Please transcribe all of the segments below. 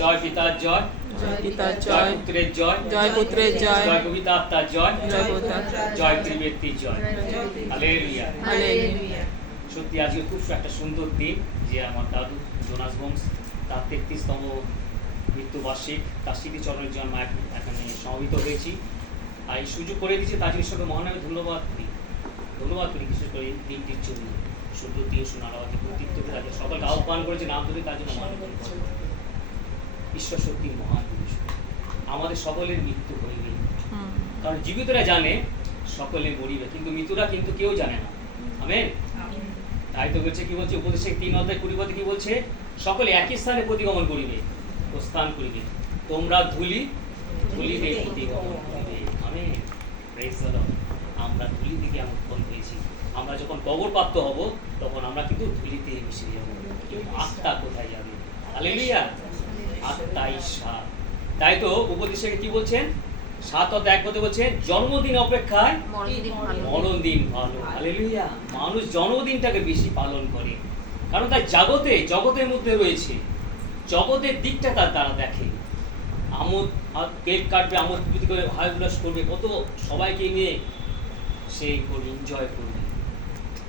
জয় পিতার জয়, জয় পুত্রের জয়, জয় পবিত্র আত্মার জয়, জয় ত্রিবেদীর জয়। হালেলুয়া। সত্যি আজকে খুব একটা সুন্দর দিন যে আমার দাদু জোনাস গোমস তার 33তম মৃত্যুবার্ষিক, তার স্মৃতিচরণের জন্য এখানে সমবেত হয়েছি। আর এই সুযোগ করে দিয়েছে তার জন্য সঙ্গে মহানামে ধন্যবাদ করি বিশেষ করে এই দিনটির জন্য। শুদ্ধ দিন সোনারাবাদী কর্তৃত্বকে তাদের সকলকে আহ্বান করেছে নাম ধরে তার জন্য ঈশ্বর সত্যি মহান পুরুষ। আমাদের সকলের মৃত্যু হইবে, কারণ জীবিতরা জানে সকলে মরিবে, কিন্তু মৃত্যুরা কিন্তু কেউ জানে না। আমেন। তাই তো বলছে, কি বলছে উপদেশে 3:20 কি বলছে? সকলে একই স্থানে প্রতিগমন করিবে, প্রস্থান করিবে, তোমরা ধূলিতে প্রতিগমন করিবে। আমেন। Praise the lord. আমরা ধূলি থেকে উৎপন্ন হয়েছি। আমরা যখন কবর প্রাপ্ত হব তখন আমরা কিন্তু ধূলিতে মিশে যাব, কিন্তু আত্মা কোথায় যাবে? হালেলুয়া। আত্মা ঈশ্বর। তাই তো উপদেশে কি বলছেন? 7:1 বলছেন, জন্মদিন অপেক্ষায় মরণদিন ভালো। হালেলুয়া। মানুষ জন্মদিনটাকে বেশি পালন করে, কারণ তার জগতের মধ্যে রয়েছে, জগতের দিকটা তারা দেখে। আমোদ কেক কাটবে, আমোদ প্রীতি করে হাই উল্লাস করবে, কত সবাইকে নিয়ে সে এনজয় করবে।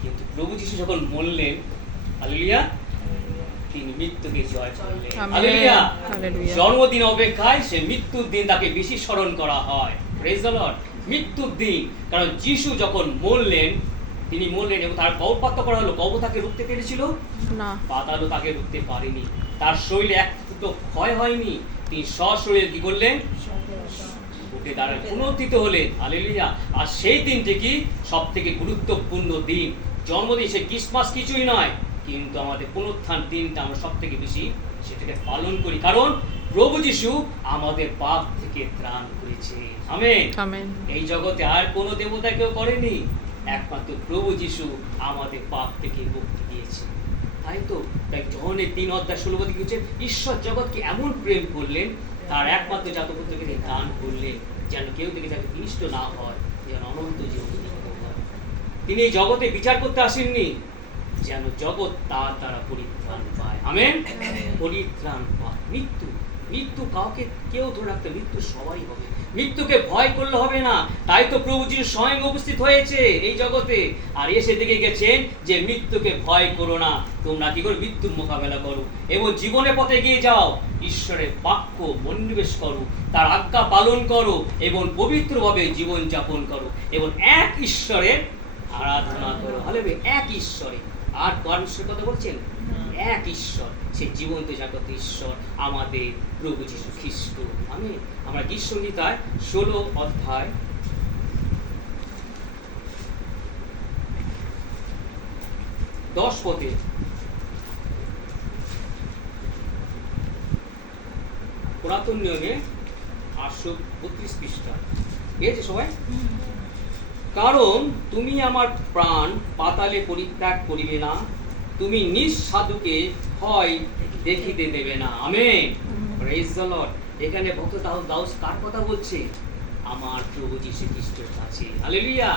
কিন্তু প্রভু যিশু যখন মরলেন, হালেলুয়া, তিনি মৃত্যুকে জয় করলেন। হালেলুয়া। জন্মদিন অপেক্ষায় সে মৃত্যুর দিন তাকে বেশি স্মরণ করা হয়। Praise the lord. মৃত্যুর দিন, কারণ যিশু যখন মরলেন, তিনি মরলেন এবং তার কবরপাত্র করা হলো। কবর তাকে রুখতে পেরেছিল না, পাতালও তাকে রুখতে পারেনি। তার শরীরে এক ফুটো ক্ষয় হয়নি। তিনি সশরীরে কি করলেন? উঠে দাঁড়ালেন, পুনরুত্থিত হলেন। হালেলুয়া। আর সেই দিনটি কি সব থেকে গুরুত্বপূর্ণ দিন। জন্মদিন, সে ক্রিসমাস কিছুই নয়, কিন্তু আমাদের পুনরুত্থান দিনটা আমরা সব থেকে বেশি সেটাকে পালন করি, কারণ প্রভু যিশু আমাদের পাপ থেকে ত্রাণ করেছে। আমেন। এই জগতে আর কোনো দেবতা কেউ করেনি, একমাত্র প্রভু যিশু আমাদের পাপ থেকে মুক্তি দিয়েছে। তাই তো তাই যোহনের 3:16 কি হচ্ছে? ঈশ্বর জগৎকে এমন প্রেম করলেন, তার একমাত্র জাতপুত্রকে তিনি দান করলেন, যেন কেউ থেকে যাতে বিনষ্ট না হয়, যেন অনন্ত জীবন হয়। তিনি এই জগতে বিচার করতে আসেননি, যেন জগৎ তার দ্বারা পরিত্রাণ পায়। আমেন। পরিত্রাণ পায়। মৃত্যু কাউকে কেউ ধরে রাখতে, মৃত্যু সবাই হবে। মৃত্যুকে ভয় করলে হবে না। তাই তো প্রভু যিশু স্বয়ং উপস্থিত হয়েছে এই জগতে, আর এসে দেখে গেছেন যে মৃত্যুকে ভয় করো না, তোমরা কি করো? মৃত্যুর মোকাবেলা করো এবং জীবনের পথে এগিয়ে যাও। ঈশ্বরের বাক্য মনোনিবেশ করো, তার আজ্ঞা পালন করো এবং পবিত্রভাবে জীবন যাপন করো এবং এক ঈশ্বরের আরাধনা করো। হালেলুয়া। এক ঈশ্বরে। আর কার ঈশ্বরের কথা বলছেন? এক ঈশ্বর, সেই জীবন্ত জাগত ঈশ্বর আমাদের প্রভু যীশু খ্রিস্ট। আমরা গীত সংহিতায় 16 অধ্যায় 10 পদে পুরাতন নিয়মে 832 পৃষ্ঠা পেয়েছে সবাই? কারণ তুমি আমার প্রাণ পাতালে পরিত্যাগ করিবে না, তুমি নিজ সাধুকে হয় দেখিতে দেবে না। আমেন। Praise the lord. এখানে ভক্ত দাউদ কার কথা বলছে? আমার প্রভু যীশু খ্রিস্টের কাছে। হালেলুয়া।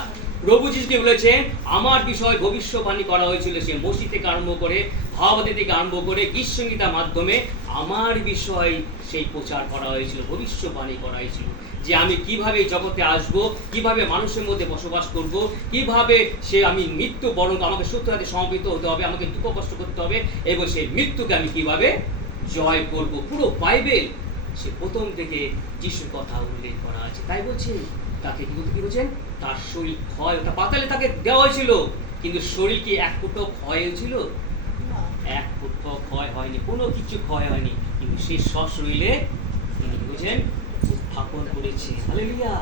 প্রভু যিশুকে বলেছেন, আমার বিষয় ভবিষ্যবাণী করা হয়েছিল, সে মসজিদ থেকে আরম্ভ করে, ভাবাদি থেকে আরম্ভ করে, গীত সংগীতার মাধ্যমে আমার বিষয় সেই প্রচার করা হয়েছিল, ভবিষ্যবাণী করা হয়েছিল, যে আমি কিভাবে জগতে আসব, কিভাবে মানুষের মধ্যে বসবাস করব, কিভাবে আমি মৃত্যু বরণ, আমাকে সত্যি সমবেত হতে হবে, আমাকে দুঃখ কষ্ট করতে হবে এবং সেই মৃত্যুকে আমি কিভাবে জয় করব। পুরো বাইবেল সে প্রথম থেকে যিশুর কথা উল্লেখ করা আছে। তাই বলছে তাকে কি বলছেন? তার শরীর ক্ষয়, ওটা পাতালে তাকে দেওয়া হয়েছিল, কিন্তু শরীর কি এক ফুটো ক্ষয় হয়েছিল? এক ফুটো ক্ষয় হয়নি, কোনো কিছু ক্ষয় হয়নি, কিন্তু সে সশরীরে বুঝেন উত্থাপন করেছে। হালেলুয়া।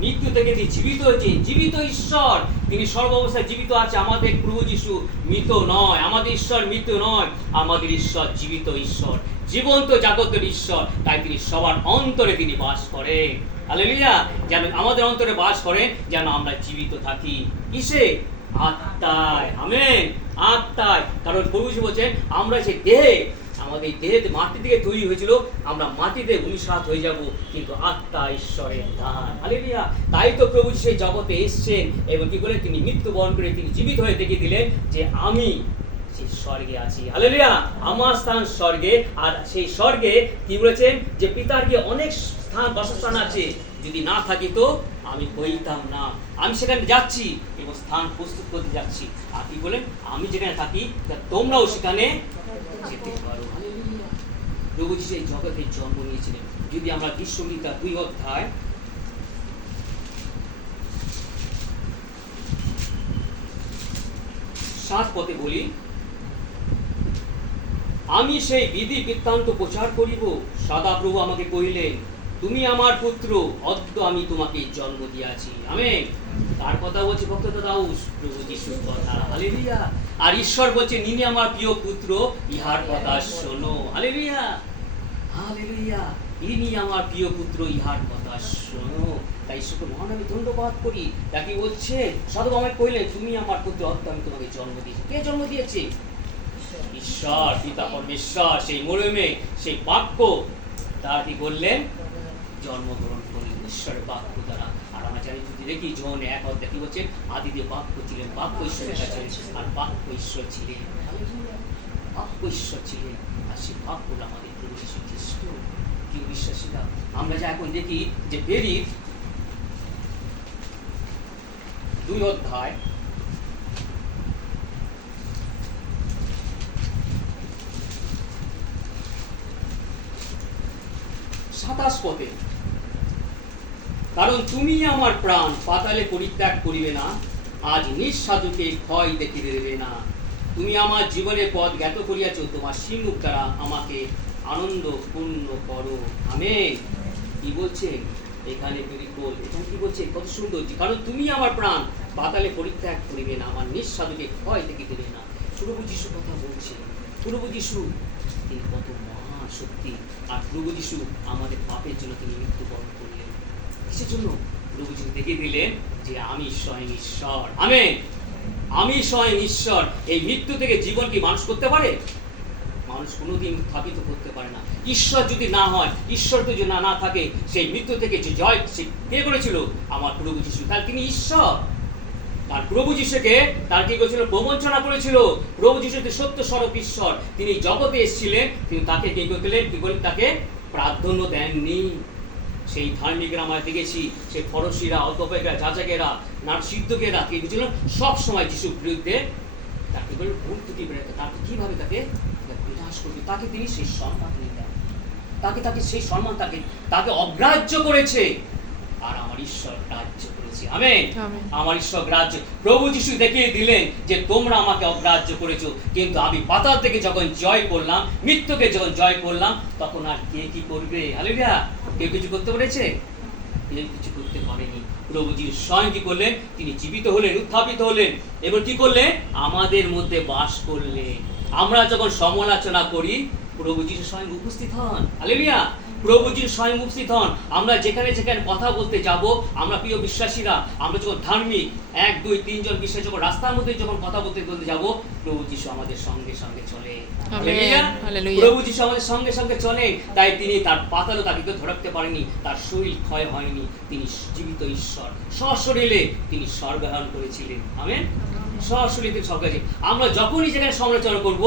মৃত্যু থেকে তিনি জীবিত হয়েছে, জীবিত ঈশ্বর, তিনি সর্বাবস্থায় জীবিত আছে। আমাদের প্রভু যিশু মৃত নয়, আমাদের ঈশ্বর মৃত নয়, আমাদের ঈশ্বর জীবিত ঈশ্বর, জীবন্ত জাগতের ঈশ্বর। তাই তিনি সবার অন্তরে তিনি বাস করেন। হালেলুয়া। যেন আমাদের অন্তরে বাস করেন, যেন আমরা জীবিত থাকি। কিসে? আত্মায়। আমেন। আত্মায়। কারণ প্রভু যিশু বলছেন, আমরা যে দেহে, আমাদের দেহে মাটি থেকে তৈরি হয়েছিল, আমরা মাটিতে ভূমিসাৎ হয়ে যাব, কিন্তু আত্মা ঈশ্বরের দান। হালেলুয়া। তাই তো প্রভু সেই জগতে এসেছেন এবং কি করে তিনি মৃত্যুবরণ করে তিনি জীবিত হয়ে দেখিয়ে দিলেন যে আমি সেই স্বর্গে আছি। হালেলুয়া। আমার স্থান স্বর্গে, আর সেই স্বর্গে কি বলেছেন যে পিতার কি অনেক স্থান বাসস্থান আছে, যদি না থাকি তো আমি বলতাম না। আমি সেখানে যাচ্ছি এবং স্থান প্রস্তুত করতে যাচ্ছি। আর কি বলেন, আমি যেখানে থাকি তোমরাও সেখানে যেতে পারো। হালেলুয়া। প্রভু যিশু এই জগতে জন্ম নিয়েছিলেন। যদি আমরা গীতসংহিতা 2 অধ্যায় 7 পদে বলি, আমি সেই বিধি বৃত্তান্ত প্রচার করিব। সদাপ্রভু আমাকে কহিলেন, তুমি আমার পুত্র, অদ্য আমি তোমাকে জন্ম দিয়াছি। আমেন। কার কথা বলছে ভক্ত দাউস? প্রভু যিশুর কথা। হালেলুয়া। আর ঈশ্বর বলছে, নিনি আমার প্রিয় পুত্র, ইহার কথা শোনো। Hallelujah, hallelujah. ইনি আমার প্রিয় পুত্র, ইহার কথা শোনো। তাই ঈশ্বরকে মহান আমি ধন্যবাদ করি। তাকে বলছে সদাপ্রভু আমাকে কহিলেন, তুমি আমার পুত্র, অদ্য আমি তোমাকে জন্ম দিয়েছি। কে জন্ম দিয়েছে? ঈশ্বর পিতা পরমেশ্বর। সেই মরমে সেই বাক্য তারা কি করলেন? জন্মগ্রহণ করলেন ঈশ্বরের বাক্য দ্বারা। আর আমরা জানি, যদি দেখি জন 1 অধ্যায় কি বলছে, আদিতে বাক্য ছিলেন, বাক্য ঈশ্বরের কাছে, আর বাক্য ঈশ্বর ছিলেন। বাক্য ঈশ্বর ছিলেন, আর সেই বাক্য আমাদের প্রভু যীশু খ্রিস্ট। প্রিয় বিশ্বাসীরা, আমরা যা এখন দেখি যে প্রেরিত 2 অধ্যায় 27 পদে, কারণ তুমি আমার প্রাণ পাতালে পরিত্যাগ করিবে না, আজ নিঃসাধুকে ভয় দেখিতে দেবে না। তুমি আমার জীবনের পথ জ্ঞাত করিয়াছ, তোমার সিংহ দ্বারা আমাকে আনন্দ পূর্ণ করো। আমেন। কি বলছে এখানে? এখানে কি বলছে? কত সুন্দর। কারণ তুমি আমার প্রাণ পাতালে পরিত্যাগ করিবে না, আমার নিঃসাধুকে ভয় দেখিতে দেবে না। প্রভু যিশু কথা বলছে। প্রভু যিশু তিনি কত মহান শক্তি। আর প্রভু যিশু আমাদের পাপের জন্য তিনি মৃত্যুবরণ করলেন। কিসের জন্য? প্রভু যিশু দেখিয়ে দিলেন যে আমি স্বয়ং ঈশ্বর। আমেন। আমি স্বয়ং ঈশ্বর। এই মৃত্যু থেকে জীবন কি মানুষ করতে পারে? মানুষ কোনোদিন স্থাপিত করতে পারে না। ঈশ্বর যদি না হয়, ঈশ্বর যদি না থাকে, সেই মৃত্যু থেকে যে জয় সে কে করেছিল? আমার প্রভু যিশু। তাহলে তিনি ঈশ্বর। তার প্রভু যিশুকে তার কি করেছিল? প্রবঞ্চনা করেছিল। প্রভু যিশু সত্য স্বরূপ ঈশ্বর, তিনি জগতে এসেছিলেন, তিনি তাকে কি করলেন? কি বলেন? তাকে প্রাধান্য দেননি। সেই ধার্মিকরা আমরা দেখেছি, সেই ফরসিরা, অল্পেরা, যাজকেরা, সিদ্ধকেরা কি বুঝলেন, সব সময় যিশুর বিরুদ্ধে তাকে বলে ভুল ত্রুটি বেড়াতে, তাকে কিভাবে তাকে বিনাশ করবে, তাকে তিনি সেই সম্মান দিতেন, তাকে সেই সম্মান তাকে অগ্রাহ্য করেছে। আর আমার ঈশ্বর গ্রাহ্য করেছে। আমেন। আমার ঈশ্বর গ্রাহ্য। প্রভু যিশু দেখিয়ে দিলেন যে তোমরা আমাকে অগ্রাহ্য করেছো, কিন্তু আমি পাতাল থেকে যখন জয় করলাম, মৃত্যুকে যখন জয় করলাম, তখন আর কে কি করবে? হালেলুয়া। কেউ কিছু করতে পেরেছে? কেউ কিছু করতে পারেনি। প্রভু যিশু স্বয়ং কি করলেন? তিনি জীবিত হলেন, উত্থাপিত হলেন, এবং কি করলেন? আমাদের মধ্যে বাস করলেন। আমরা যখন সমালোচনা করি, প্রভু যিশু স্বয়ং উপস্থিত হন। হালেলুয়া। প্রভু যিশু স্বয়ং উপস্থিত হন। আমরা যেখানে যেখানে কথা বলতে যাব, আমরা প্রিয় বিশ্বাসীরা, আমরা যখন ধার্মিক 1, 2, 3 জন বিশ্বাসী যখন রাস্তার মধ্যে যখন কথা বলতে যাব, প্রভু যিশু আমাদের সঙ্গে সঙ্গে চলে। প্রভু যিশু আমাদের সঙ্গে সঙ্গে চলে। তাই তিনি তার পাতালও তাকে কেউ ধরতে পারেনি, তার শরীর ক্ষয় হয়নি। তিনি জীবিত ঈশ্বর, সশরীরে তিনি স্বর্গারোহণ করেছিলেন। আমেন। সশরীরে তিনি স্বর্গে। আমরা যখনই যেখানে সমালোচনা করব,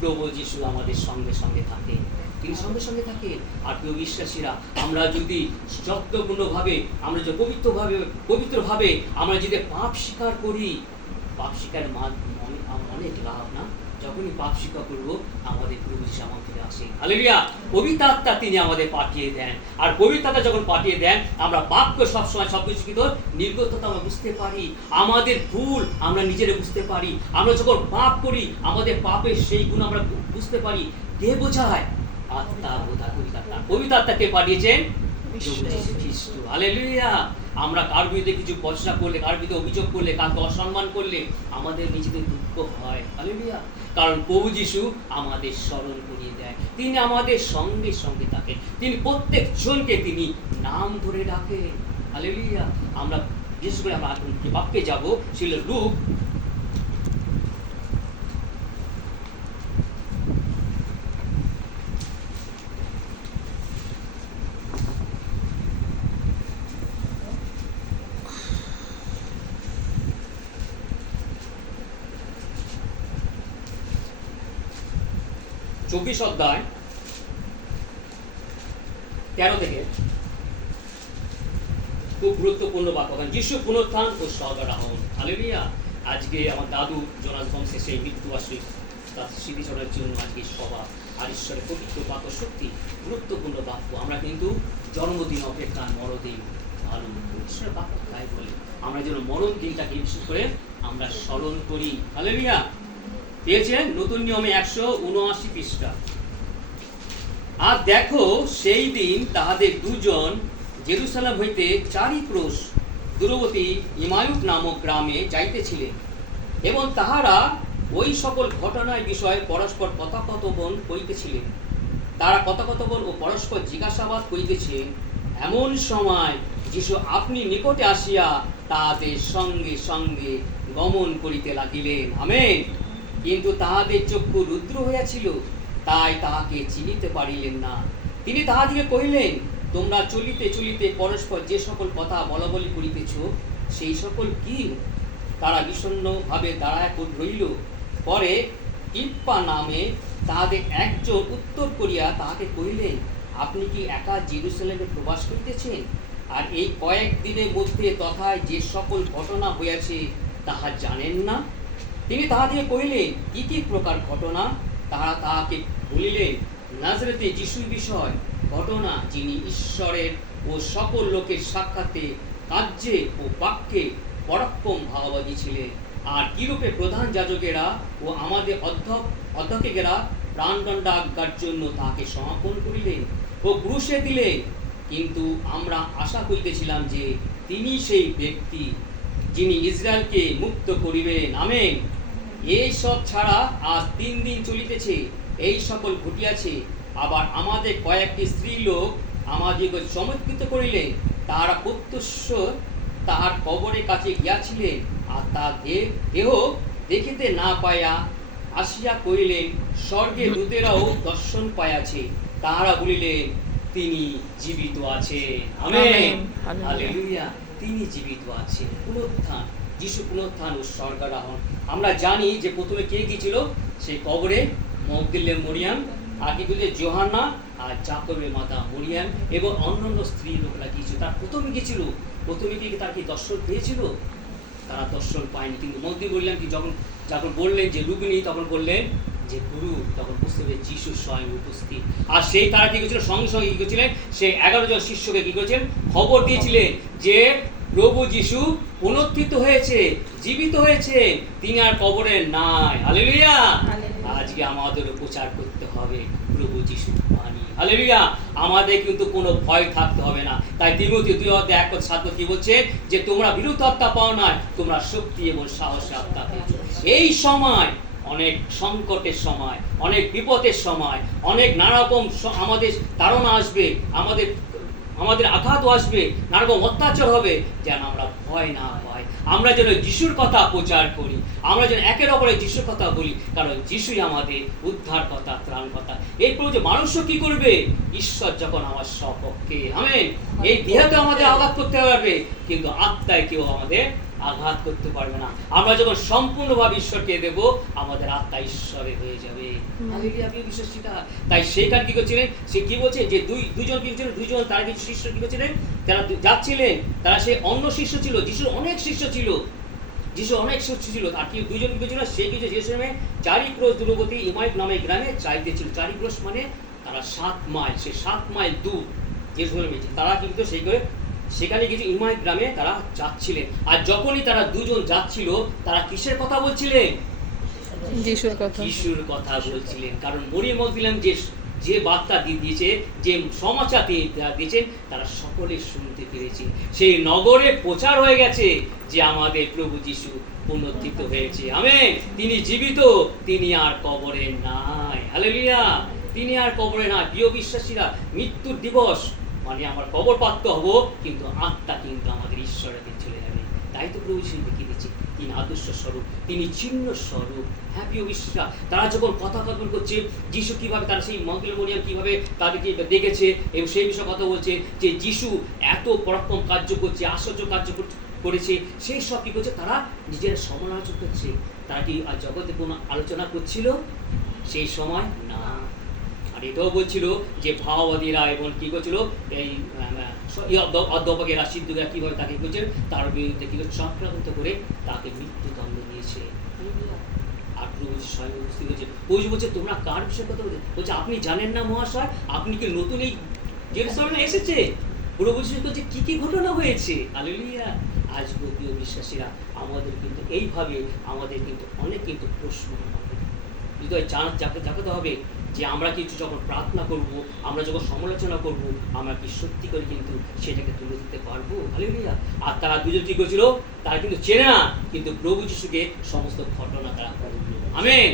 প্রভু যিশু আমাদের সঙ্গে সঙ্গে থাকে, তিনি সঙ্গে সঙ্গে থাকেন। আর প্রিয় বিশ্বাসীরা, আমরা যদি যত্নপূর্ণভাবে, আমরা যে পবিত্রভাবে আমরা যদি পাপ স্বীকার করি, পাপ স্বীকার অনেক লাভ না? যখনই পাপ স্বীকার করবো, আমাদের প্রভু যিশু আমাদের আসে। হালেলুয়া। পবিত্র আত্মা তিনি আমাদের পাঠিয়ে দেন। আর পবিত্র আত্মা যখন পাঠিয়ে দেন, আমরা পাপকে সবসময় সবকিছু কিন্তু নির্গততা আমরা বুঝতে পারি, আমাদের ভুল আমরা নিজেরা বুঝতে পারি। আমরা যখন পাপ করি, আমাদের পাপের সেই গুণ আমরা বুঝতে পারি। কে বোঝায়? আত্মা বোঝা। পবিত্র আত্মাকে পাঠিয়েছেন যীশু খ্রিস্ট। হালেলুয়া। আমরা কার বিরুদ্ধে কিছু প্রশ্ন করলে, কার বিরুদ্ধে অভিযোগ করলে, কাকে অসম্মান করলে, আমাদের নিজেদের দুঃখ হয়। হালেলুয়া। কারণ প্রভু যিশু আমাদের স্মরণ করিয়ে দেয়, তিনি আমাদের সঙ্গে সঙ্গে থাকেন, তিনি প্রত্যেক জনকে তিনি নাম ধরে ডাকেন। হালেলুয়া। আমরা বিশেষ করে আমরা যে বাক্যে যাব, ছিল লূক 24 অধ্যায় 13 থেকে খুব গুরুত্বপূর্ণ বাক্য, যিশু পুনরুত্থান ও স্বর্গারোহণ। হালেলুয়া। আজকে আমার দাদু জোনাস বংশে সেই মৃত্যুবার্ষিকী তার স্মৃতিচরণের জন্য আজকে সভা, আর ঈশ্বরের পবিত্র বাক্য সত্যি গুরুত্বপূর্ণ বাক্য। আমরা কিন্তু জন্মদিন অপেক্ষা মরদিন ভালো, ঈশ্বরের বাক্য তাই বলে আমরা যেন মরণ দিনটাকে বিশেষ করে আমরা স্মরণ করি। হালেলুয়া। পেয়েছেন নতুন নিয়মে 179 পৃষ্ঠা। আর দেখো, সেই দিন তাহাদের দুজন জেরুসালেম হইতে 4 ক্রোশ দূরবর্তী ইমায়ুক নামক গ্রামে যাইতেছিলেন, এবং তাহারা ওই সকল ঘটনার বিষয়ে পরস্পর কথোপকথন করিতেছিলেন। তারা কথোপকথন ও পরস্পর জিজ্ঞাসাবাদ করিতেছিলেন। এমন সময় যিশু আপনি নিকটে আসিয়া তাহাদের সঙ্গে সঙ্গে গমন করিতে লাগিলেন। আমেন। কিন্তু তাহাদের চক্ষু রুদ্র হইয়াছিল, তাই তাহাকে চিনিতে পারিলেন না। তিনি তাহাদিকে কহিলেন, তোমরা চলিতে চলিতে পরস্পর যে সকল কথা বলাবলি করিতেছ, সেই সকল কি? তারা বিষণ্ণভাবে দাঁড়ায় রইল। পরে কিপ্পা নামে তাহাদের একজন উত্তর করিয়া তাহাকে কহিলেন, আপনি কি একা জেরুসালেমে প্রবাস করিতেছেন, আর এই কয়েক দিনের মধ্যে তথায় যে সকল ঘটনা হইয়াছে তাহা জানেন না? তিনি তাহাদিকে কহিলেন, কি কি প্রকার ঘটনা? তাহারা তাহাকে বলিলেন, নাজরেতে যিশুর বিষয় ঘটনা, যিনি ঈশ্বরের ও সকল লোকের সাক্ষাতে কার্যে ও বাক্যে পরাক্রম ভাববাদী ছিলেন, আর কিরূপে প্রধান যাজকেরা ও আমাদের অধ্যক্ষেরা প্রাণদণ্ডাজ্ঞার জন্য তাহাকে সমাপন করিলেন ও ক্রুশে দিলেন। কিন্তু আমরা আশা করিতেছিলাম যে তিনি সেই ব্যক্তি যিনি ইসরায়েলকে মুক্ত করিবেন। আমেন। এই সব ছাড়া আজ 3 দিন চলিতেছে এই সকল ঘটিয়াছে। আবার আমাদের কয়েকটি স্ত্রী লোক আমাদিগকে চমৎকৃত করিলেন। তাহারা প্রত্যুষ তাহার কবরের কাছে গিয়াছিলেন, আর তার দেহ দেখিতে না পাইয়া আসিয়া কহিলেন, স্বর্গে দূতেরাও দর্শন পাইয়াছে। তাহারা বলিলেন, তিনি জীবিত আছেন। আমেন। হালেলুয়া। তিনি জীবিত আছেন। পুনরুত্থান, যিশু পুনরুত্থান ও স্বর্গারোহণ। আমরা জানি যে প্রথমে কে গিয়েছিল সেই কবরে? মগদলের মরিয়াম, আর কি বলছে যোহান্না, আর যাকবের মাতা মরিয়াম এবং অন্যান্য স্ত্রী লোকরা গিয়েছিল। তার প্রথমে গিয়েছিল, প্রথমে গিয়ে তার কি দর্শন পেয়েছিল? তারা দর্শন পায়নি। কিন্তু মন্দির বললেন কি, যখন বললেন যে রুবিনী, তখন বললেন যে গুরু, তখন বুঝতে হবে যিশু স্বয়ং উপস্থিত। আর সেই তারা কি করেছিল? সঙ্গে সঙ্গে কি করেছিলেন? সেই 11 জন শিষ্যকে কি করেছেন? খবর দিয়েছিলেন যে প্রভু যিশু পুনরুত্থিত হয়েছে, জীবিত হয়েছে, তিনি আর কবরে নাই। হালেলুয়া। আজকে আমাদেরও প্রচার করতে হবে প্রভু যিশু বাণী। হালেলুয়া। আমাদের কিন্তু কোনো ভয় থাকতে হবে না। তাই তিমোথী 2:1-7 কি বলছে? যে তোমরা বিরুদ্ধ আত্মা পাও না, তোমরা শক্তি এবং সাহসে আত্মা পেয়েছো। এই সময় অনেক সংকটের সময়, অনেক বিপদের সময়, অনেক নানা রকম আমাদের তাড়না আসবে, আমাদের আঘাতও আসবে, নানারকম অত্যাচার হবে, যেন আমরা ভয় না পাই। আমরা যেন যিশুর কথা প্রচার করি, আমরা যেন একের অপরে যিশুর কথা বলি, কারণ যিশুই আমাদের উদ্ধার কথা, ত্রাণ কথা। এরপর যে মানুষও কি করবে? ঈশ্বর যখন আমার সপক্ষে। আমেন। এই দেহতে আমাদের আঘাত করতে পারবে, কিন্তু আত্মায় কেউ আমাদের আঘাত করতে পারবে না। আমরা যখন সম্পূর্ণভাবে ঈশ্বরকে দেব, আমাদের আত্মা ঈশ্বরে হয়ে যাবে। তাই সেইখানে কি করছিলেন? সে কি বলছে যে দুজন কি করছিলেন? দুজন তারা কিছু শিষ্য কি করছিলেন? তারা যাচ্ছিলেন, তারা সেই অন্য শিষ্য ছিল। যিশুর অনেক শিষ্য ছিল, যিশু অনেক শিষ্য ছিল। আর কি দুজন কি করছিল? সেই কিছু জেরুসালেমে 4 ক্রোশ দূরবর্তী ইমায়ুক নামে গ্রামে চাইতেছিল। 4 ক্রোশ মানে তারা 7 মাইল, সে 7 মাইল দূর জেরুসালেমে। তারা কিন্তু সেই করে সেখানে কিছু ইমায়ুক গ্রামে তারা যাচ্ছিলেন। আর যখনই তারা দুজন যাচ্ছিল, তারা কিসের কথা বলছিলেন? যিশুর কথা বলছিলেন। কারণ মরিয়ম মগদলিনী যে বার্তা দিয়েছে, যে সমাচার দিয়েছেন, তারা সকলে শুনতে পেরেছে। সেই নগরে প্রচার হয়ে গেছে যে আমাদের প্রভু যিশু পুনরুত্থিত হয়েছে। আমেন। তিনি জীবিত, তিনি আর কবরে নাই। হালেলুয়া। তিনি আর কবরে নাই। প্রিয় বিশ্বাসীরা, মৃত্যুর দিবস মানে আমরা কবর প্রাপ্ত হব, কিন্তু আত্মা কিন্তু আমাদের ঈশ্বরের দিকে চলে যাবে। তাই তো প্রভু যিশু দেখিয়ে দিচ্ছে, তিনি আদর্শ স্বরূপ, তিনি চিহ্ন স্বরূপ। হ্যাঁ প্রিয় বিশ্বাসীরা, তারা যখন কথা করছে যিশু কিভাবে, তারা সেই মগদলের মরিয়ম কিভাবে তাদেরকে দেখেছে এবং সেই বিষয়ে কথা বলছে যে যিশু এত পরাক্রম কার্য করছে, আশ্চর্য কার্য করেছে, সেই সব কি করছে? তারা নিজেরা সমালোচনা করছে। তারা কি আর জগতে কোনো আলোচনা করছিল সেই সময়? না। আর এটাও বলছিল যে ভাওবাদীরা এবং কি করছিল এই অধ্যাপকেরা সিদ্ধুরা কীভাবে তাকে করছেন তার বিরুদ্ধে কী চক্রান্ত করে তাকে মৃত্যুদণ্ড দিয়েছে। আর প্রভু স্বয়ং উপস্থিত হয়েছে। ওই বলছে তোমরা কার বিষয়ে কথা বলছে? বলছে আপনি জানেন না মহাশয়, আপনি কি নতুন এই জেরুজালেমে এসেছে? প্রভু যিশু বলছে কি কি ঘটনা হয়েছে। হালেলুয়া। আজ প্রিয় বিশ্বাসীরা আমাদের কিন্তু এইভাবে আমাদের কিন্তু অনেক কিন্তু প্রশ্ন হৃদয় জাগাতে হবে যে আমরা কিছু যখন প্রার্থনা করব, আমরা যখন সমালোচনা করব, আমরা কি সত্যি করে কিন্তু সেটাকে তুলে দিতে পারবো? হালেলুয়া। আর তারা দুজন কি করেছিল? তারা কিন্তু চেনে না, কিন্তু প্রভু যিশুকে সমস্ত ঘটনা তারা বলল। আমেন।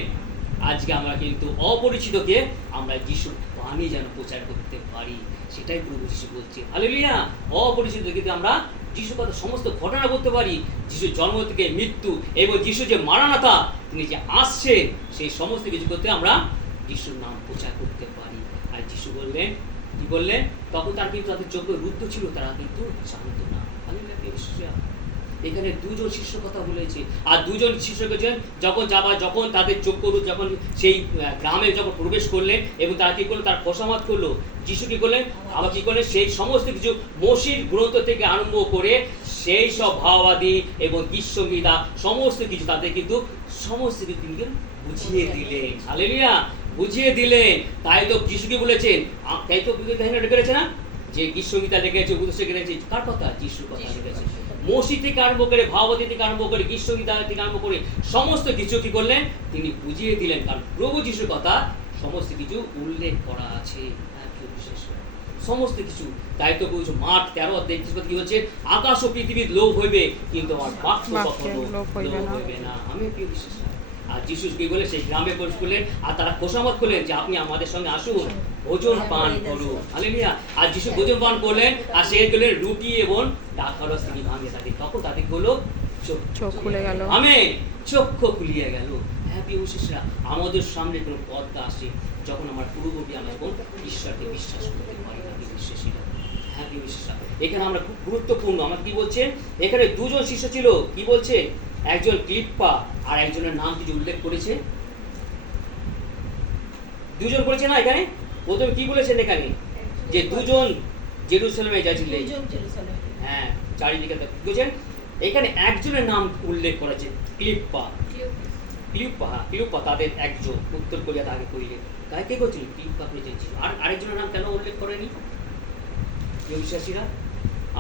আজকে আমরা কিন্তু অপরিচিতকে আমরা যিশুর বাণী যেন প্রচার করতে পারি, সেটাই প্রভু যিশু বলছে। হালেলুয়া। অপরিচিত কিন্তু আমরা যিশুর কথা সমস্ত ঘটনা বলতে পারি, যিশুর জন্ম থেকে মৃত্যু এবং যিশু যে মারানাথা তিনি যে আসছে সেই সমস্ত কিছু করতে আমরা যিশুর নাম প্রচার করতে পারি। আর যিশু বললেন কি বললেন? তখন তার কিন্তু তাদের চোখে রুদ্ধ ছিল, তারা কিন্তু জানতো না। এখানে দুজন শিষ্য কথা বলেছে, আর দুজন শিষ্যকে যখন তাদের চক্ষু যখন সেই গ্রামে যখন প্রবেশ করলেন এবং তারা কি করলো, তার খোসামত করলো। যিশু কি করলেন? আবার কি করলেন? সেই সমস্ত কিছু মোশির গ্রন্থ থেকে আরম্ভ করে সেই সব ভাওবাদী এবং গীতসংগীতা সমস্ত কিছু তাদের কিন্তু সমস্ত কিছু তিনি বুঝিয়ে দিলেন। হালেলুয়া। বুঝিয়ে দিলেন। তাই তো যিশুকে বলেছেন, তাই তো রেখেছে না যে গীতসংগীতা লেগেছে, উপদেশ লেগেছে, কার কথা? যিশুর কথা লেগেছে। মসজিদ থেকে আরম্ভ করে, ভাওবাদী থেকে আরম্ভ করে, গীতসংগীতা থেকে আরম্ভ করে সমস্ত কিছু কি করলেন? তিনি বুঝিয়ে দিলেন। কারণ প্রভু যিশুর কথা সমস্ত কিছু উল্লেখ করা আছে, সমস্ত কিছু। তাই তো বলছো মাঠ 13 অধ্যায় কি হচ্ছে? আকাশ ও পৃথিবীর লোভ হইবে, কিন্তু আমার বাক্য কখনো লোভ হইবে না। আমি প্রিয় বিশ্বাস। আর যিশু কি বলে? সেই গ্রামে প্রবেশ করলেন আর তারা খোসামত করলেন যে আপনি আমাদের সঙ্গে আসুন, ভোজন পান করুন। হালেলুয়া। আর যিশু ভোজন পান করলেন আর সে গেলেন রুটি এবং দাখারস তিনি ভাঙে তাদের, তখন তাদের হলো চোখ খুলে গেল। আমেন। চক্ষু খুলিয়ে গেল। হ্যাঁ প্রিয় বিশ্বাসীরা, আমাদের সামনে কোনো পথটা আসে যখন আমরা পুরোপুরি আমরা এবং ঈশ্বরকে বিশ্বাস করতে পারি না প্রিয় বিশ্বাসীরা। হ্যাঁ প্রিয় বিশ্বাসীরা, এখানে আমরা খুব গুরুত্বপূর্ণ। আমার কি বলছে? এখানে দুজন শিষ্য ছিল। কি বলছে? একজন ক্লিপ্পা আর একজনের নাম কিছু উল্লেখ করেছে, দুজন করেছে না এখানে? প্রথমে কি বলেছেন এখানে? যে দুজন জেরুজালেমে যাচ্ছিলেন। হ্যাঁ, চারিদিকে বুঝছেন। এখানে একজনের নাম উল্লেখ করেছে, ক্লিপ্পা। ক্লিপ্পা তাদের একজন, উত্তর কোরিয়া তাকে কইলেন। তাই কে করছিল? ক্লিপ্পা করেছিল। আর আরেকজনের নাম কেন উল্লেখ করেনি বিশ্বাসীরা?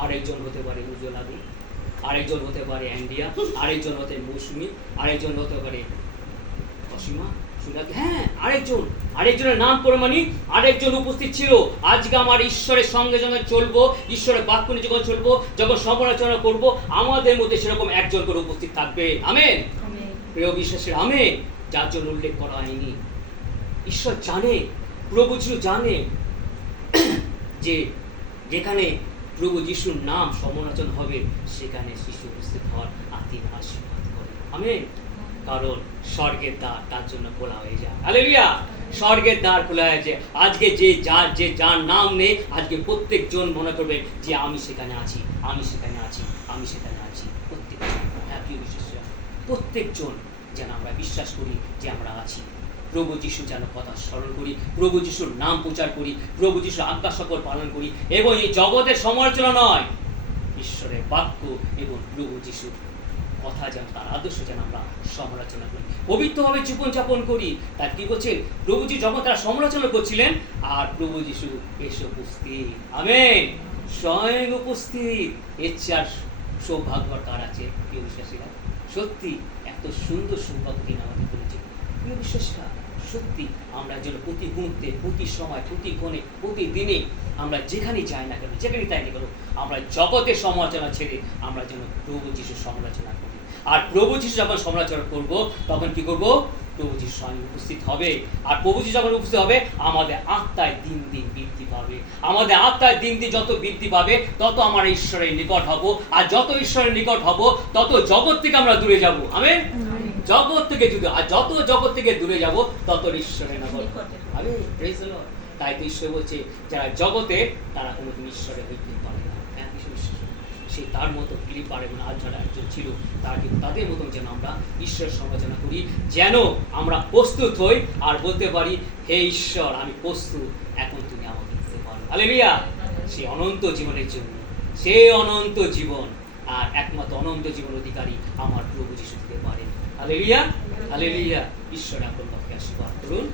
আরেকজন হতে পারে উজ্জ্বলাদি, আরেকজন হতে পারে অ্যান্ডিয়া, আরেকজন হতে মৌসুমি, আরেকজন হতে পারে অসীমা। হ্যাঁ, আরেকজনের নাম করে মানে আরেকজন উপস্থিত ছিল। আজকে আমার ঈশ্বরের সঙ্গে যখন চলবো, ঈশ্বরের বাক্য নিয়ে যখন চলবো, যখন সমালোচনা করবো, আমাদের মধ্যে সেরকম একজন করে উপস্থিত থাকবে। আমেন। প্রিয় বিশ্বাসের আমেন। যার জন্য উল্লেখ করা হয়নি। ঈশ্বর জানে, প্রভু যিশু জানে যে যেখানে প্রভু যিশুর নাম সমালোচনা হবে সেখানে শিশু উপস্থিত হওয়ার আত্মীয় আশীর্বাদ করে। আমেন। কারণ স্বর্গের দ্বার তার জন্য খোলা হয়ে যায়। হালেলুয়া। স্বর্গের দ্বার খোলা হয়েছে। আজকে যার নাম নেই, আজকে প্রত্যেকজন মনে করবে যে আমি সেখানে আছি, আমি সেখানে আছি, আমি সেখানে আছি। প্রত্যেকজন যেন আমরা বিশ্বাস করি যে আমরা আছি। প্রভু যিশু যেন কথা স্মরণ করি, প্রভু যিশুর নাম প্রচার করি, প্রভু যিশুর আজ্ঞা সকল পালন করি এবং এই জগতের সমালোচনা নয়, ঈশ্বরের বাক্য এবং প্রভু যিশুর কথা যেন, তার আদর্শ যেন আমরা সমালোচনা করি, পবিত্রভাবে জীবনযাপন করি। তার কি বলছেন? প্রভু যিশু যখন তারা সমালোচনা করছিলেন আর প্রভু যিশু এসে উপস্থিত। আমেন। স্বয়ং উপস্থিত। এর চেয়ে সৌভাগ্য কার আছে প্রিয় বিশ্বাসীরা? সত্যি এত সুন্দর সৌভাগ্য তিনি আমাদের করেছেন প্রিয় বিশ্বাসীরা। সত্যি আমরা যেন প্রতি মুহূর্তে, প্রতি সময়, প্রতি ক্ষণে, প্রতিদিনে আমরা যেখানেই যাই না কেন, যেখানেই তাই না কেন, আমরা জগতের সমালোচনা ছেড়ে আমরা যেন প্রভু যিশুর সমালোচনা করি। আর প্রভু যিশু যখন সমালোচনা করব তখন কি করব? প্রভু যিশু স্বয়ং উপস্থিত হবে। আর প্রভু যিশু যখন উপস্থিত হবে আমাদের আত্মায় দিন দিন বৃদ্ধি পাবে। আমাদের আত্মায় দিন দিন যত বৃদ্ধি পাবে তত আমরা ঈশ্বরের নিকট হব। আর যত ঈশ্বরের নিকট হব তত জগৎ থেকে আমরা দূরে যাব। আমেন। জগৎ থেকে দূরে, আর যত জগৎ থেকে দূরে যাব তত ঈশ্বরের নিকট। আমেন। Praise the lord. তাই তো ঈশ্বর বলছে যারা জগতে তারা কোনোদিন ঈশ্বরের হইতে পারে না। সে তার মতো ফিলিপ আর এবং আর যারা একজন ছিল তার কিন্তু তাদের মতন যেন আমরা ঈশ্বরের সমালোচনা করি, যেন আমরা প্রস্তুত হই আর বলতে পারি, হে ঈশ্বর আমি প্রস্তুত, এখন তুমি আমাকে দিতে পারো। হালেলুয়া। সে অনন্ত জীবনের জন্য, সে অনন্ত জীবন আর একমাত্র অনন্ত জীবন অধিকারী আমার প্রভু যিশু দিতে পারেন। Hallelujah, hallelujah. ঈশ্বর আপনার পক্ষে আশীর্বাদ করুন।